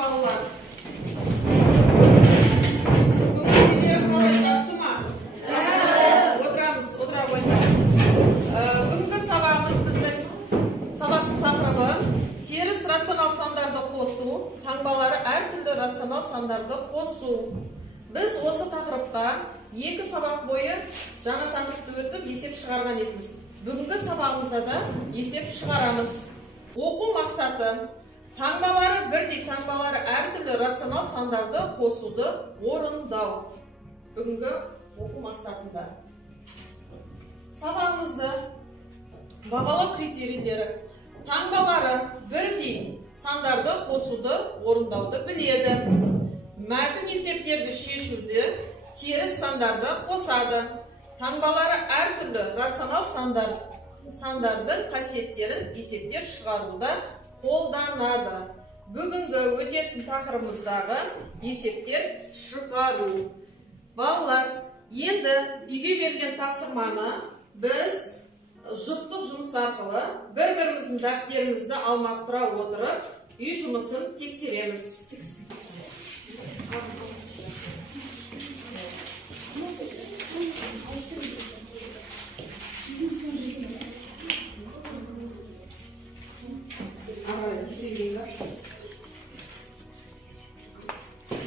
балалар. Көңіл-күйлерің қалай, жақсы ма? Отырамыз, отыра қойыңдар. Бүгінгі сабағымыз біздің сабақтың тақырыбы теріс рационал сандарды қосу, таңбалары әртүрлі рационал сандарды қосу. Біз осы тақырыпқа 2 сабақ бойы жаңа тақырыпты өтіп есеп шығарған едік. Бүгінгі сабағымызда да есеп шығарамыз. Оқу мақсаты таңбалары бірдей, таңбалары әртүрлі рационал сандарды қосуды орындау. Бүгінгі оқу мақсатында. Сабағымызды бағалау критерийлері таңбалары бірдей сандарды қосуды орындауды біледі. Мәтін есептерді шешуді теріс сандарды қосады. Таңбалары әртүрлі рационал сандардың қасиеттерін есептер шығаруда қолданады. Бүгінгі өтетін тақырыбымыздағы есептер шығару. Балалар, енді үйге берген тапсырманы біз жұптық жұмыс арқылы бір-біріміздің дәптерімізді алмастыра отырып, үй жұмысын тексереміз.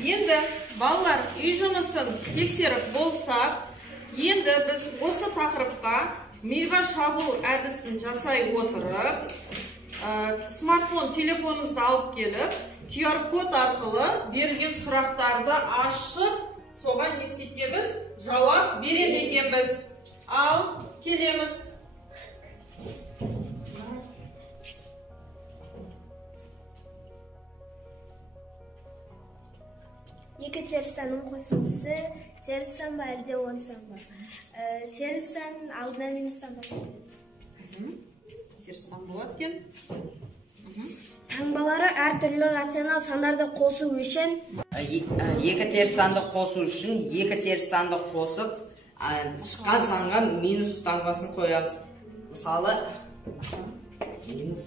Енді балалар үй жұмысын тексеріп болсақ, енді біз осы тақырыпқа миға шабуыл әдісін жасай отырып, смартфон телефонымызды алып келіп, QR-код арқылы берілген сұрақтарды ашып, соған не істейміз? Жауап береді екенбіз. Ал келеміз. Екі теріс санның қосындысы теріс сан ба, әлде 10 сан ба? Теріс сан алдына минустан бастаймыз. Теріс сан болады екен. Таңбалары әртүрлі рационал сандарды қосу үшін екі теріс санды қосу үшін екі теріс санды қосып, шыққан санға минус таңбасын қоямыз. Мысалы, минус.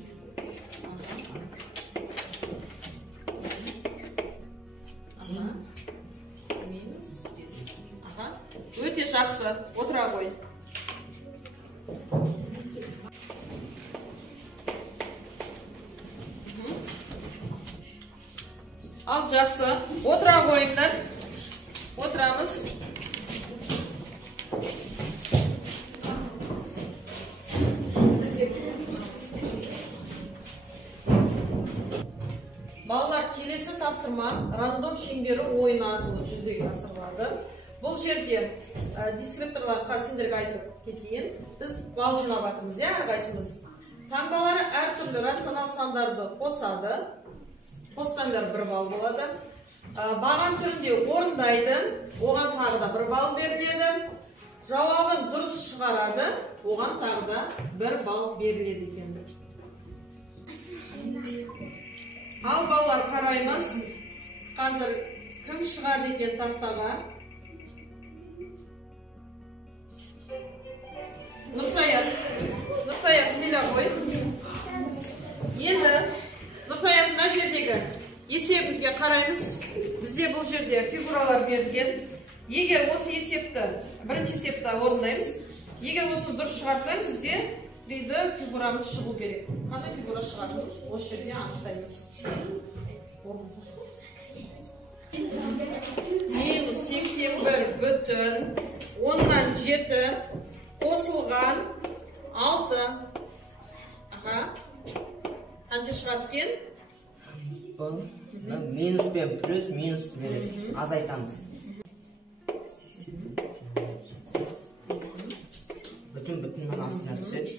Өте жақсы, отыра қой. Ал жақсы, отыра қойыңдар. Отырамыз. Балалар, келесі тапсырма рандом шеңбері ойыны арқылы жүзеге асырылады. Бұл жерде дискрипторларға сендерге айтып кетейін. Біз балл жинап жатырмыз, әрқайсымыз. Таңбалары әртүрлі рационал сандарды қосады. Қоссаңдар 1 балл болады. Баған түрінде орындайды, оған тағы да 1 балл беріледі. Жауабын дұрыс шығарады, оған тағы да 1 балл беріледі екен. Ал балалар, қараймыз. Қазір кім шығады екен тақтаға? Нұрсаят, келе ғой. Енді Нұрсаят, мына жердегі есебімізге қараймыз. Бізде бұл жерде фигуралар берілген. Егер осы есепті, бірінші есепті орындаймыз. Егер осы дұрыс шығарсаң, бізде фигурамыз шығу керек. Қандай фигура шығады? Осы жерде анықтаймыз. Минус 81 бүтін 10-нан 7 қосылған 6. Қанша шығады екен? Бұл минус пен плюс минусты береді. Азайтамыз. Бүтін-бүтіннің астына түседі.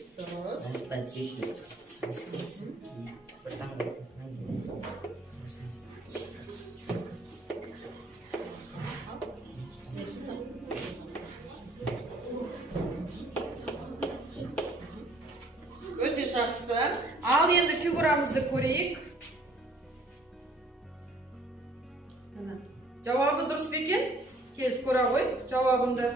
Өте жақсы. Ал енді фигурамызды көрейік. Жауабы дұрыс бе екен? Келіп көре ғой жауабыңды.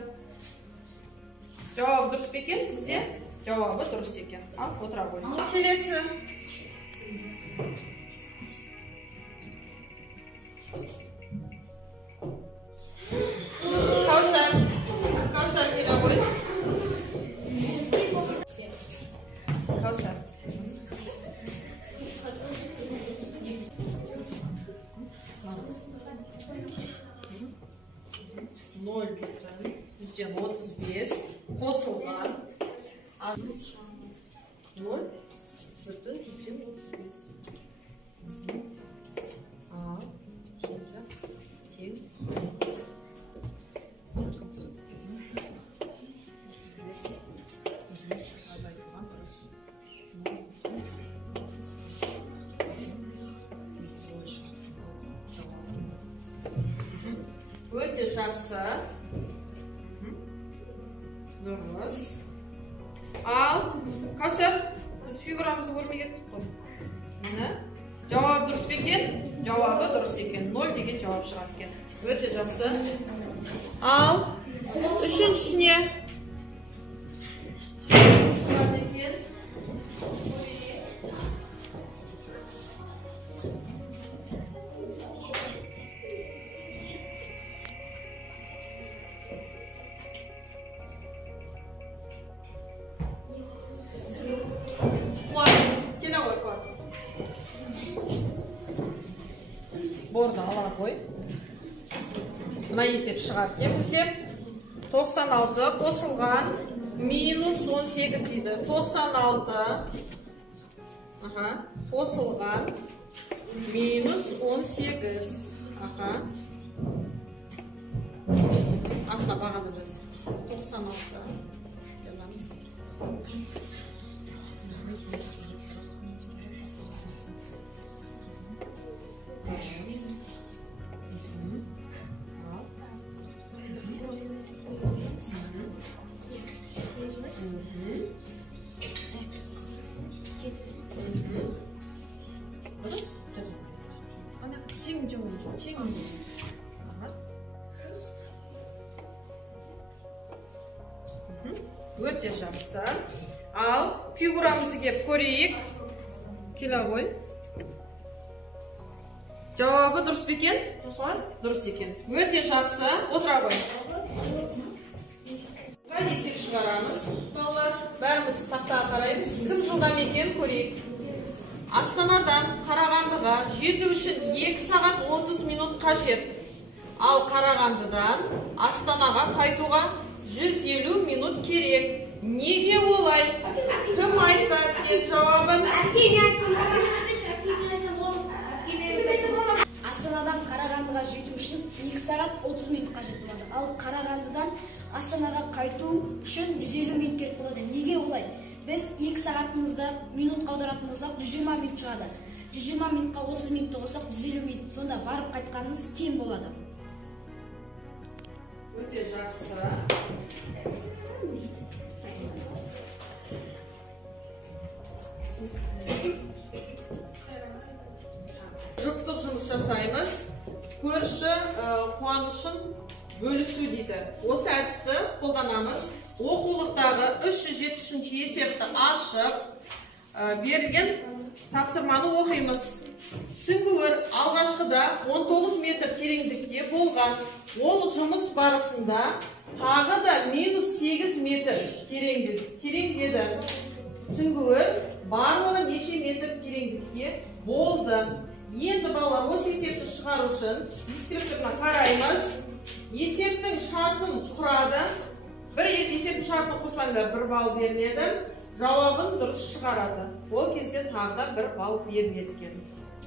Жауабы дұрыс бе екен? Бізде жауабы дұрыс екен. Ал отыра ғой. Келесі. Өте жақсы. Дұрыс. Ал, Кәусар, біз фигурамызды көрмей кеттік қой. Міне, жауабы дұрыс па екен? Жауабы дұрыс екен. 0 деген жауап шығады екен. Өте жақсы. Ал, үшіншісіне. Шығады екен. Борды ала қой. Мына есеп шығады. Бізде 96 қосылған минус 18 дейді. 96 қосылған минус 18. Астына бағады біз. 96 жазамыз. Өте жақсы. Ал, фигурамызды кеп көрейік. Келе ғой. Жауабы дұрыс па екен? Дұрыс екен. Өте жақсы. Отыра ғой. Есеп шығарамыз. Балалар, бәріміз тақтаға қараймыз. Кім жылдам екен көрейік. Астанадан Қарағандыға жету үшін 2 сағат 30 минут қажет. Ал Қарағандыдан Астанаға қайтуға 150 минут керек. Неге олай? Кім айтады деп жауабын? Астанадан Қарағандыға жету үшін 2 сағат 30 минут қажет болады. Ал Қарағандыдан Астанаға қайту үшін 150 минут керек болады. Неге олай? Біз 2 сағатымызда минутқа аударатын болсақ 120 минут шығады. 120 минутқа 30 минутты қоссақ 150 минут. Сонда барып қайтқанымыз тең болады. Өте жақсы. Жұптық жұмыс жасаймыз. Көрші қуанышын бөлісу дейді. Осы әдісті қолданамыз. Оқулықтағы 373 есепті ашып, берілген тапсырманы оқимыз. Сүңгуір алғашқыда 19 метр тереңдікте болған. Ол жұмыс барысында тағы да минус 8 метр тереңдеді. Сүңгуір барлығы неше метр тереңдікте болды. Енді балалар осы есепті шығару үшін дискрипторына қараймыз. Есептің шартын құрады. Бір есептің шартын құрсаңдар 1 балл беріледі. Жауабын дұрыс шығарады. Ол кезде тағы да 1 балл беріледі екен.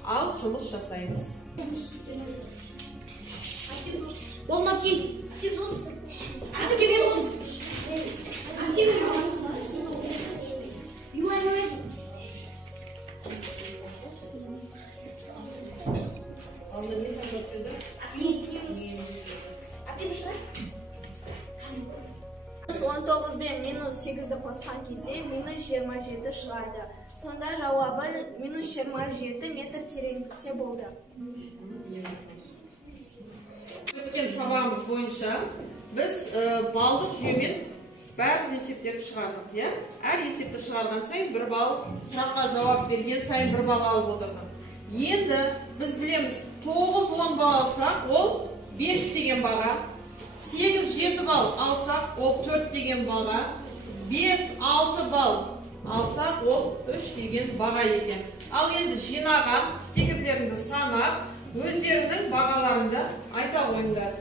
Ал жұмыс жасаймыз. Болмас кейін. Минус 19 бен минус 8-ді қосқан кезде минус 27 шығады. Сонда жауабы минус 27 метр тереңдікте болды. Өткен сабағымыз бойынша біз балдық жүйемен бәрін есептерді шығардық. Әр есепті шығарған сайын 1 балл, сұраққа жауап берген сайын 1 балл алып отырдық. Енді біз білеміз, 9-10 балл алсақ, ол 5 деген баға. 8-7 балл алсақ, ол 4 деген баға. 5-6 балл алсақ, ол 3 деген баға екен. Ал енді жинаған стикерлеріңді санап, өздерінің бағаларында айта қойыңдар.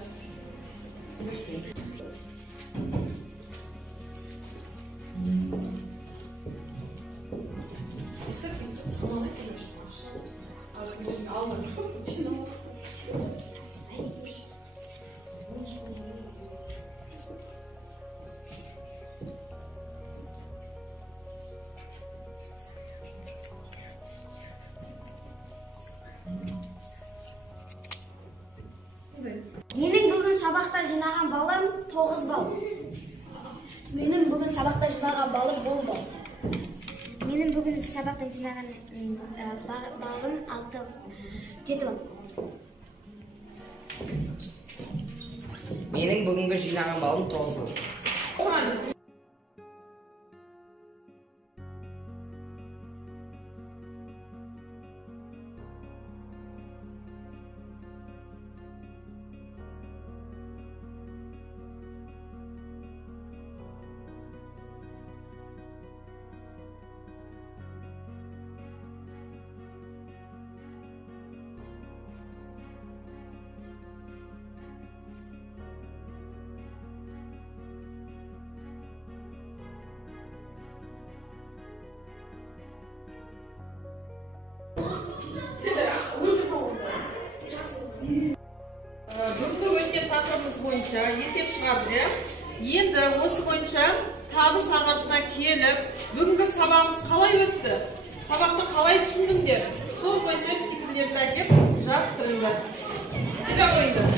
Менің бүгін сабақта жинаған балым 9 балл. Менің бүгін сабақта жинаған балым 10 балл. Менің бүгін сабақтан жинаған балым 7 балл. Менің бүгінгі жинаған балым 9 балл. Бүгінгі өткен тақырыбымыз бойынша есеп шығардық, иә? Енді осы бойынша табыс ағашына келіп, бүгінгі сабағымыз қалай өтті? Сабақты қалай түсіндіңдер? Сол бойынша стикерлерді әкеп жабыстырыңдар. Келе қойыңдар.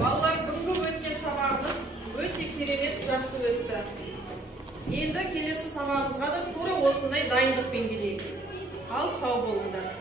Балалар, бүгінгі өткен сабағымыз өте керемет жақсы өтті. Енді келесі сабағымызға да тура осындай дайындықпен келейік. Ал сау болыңдар.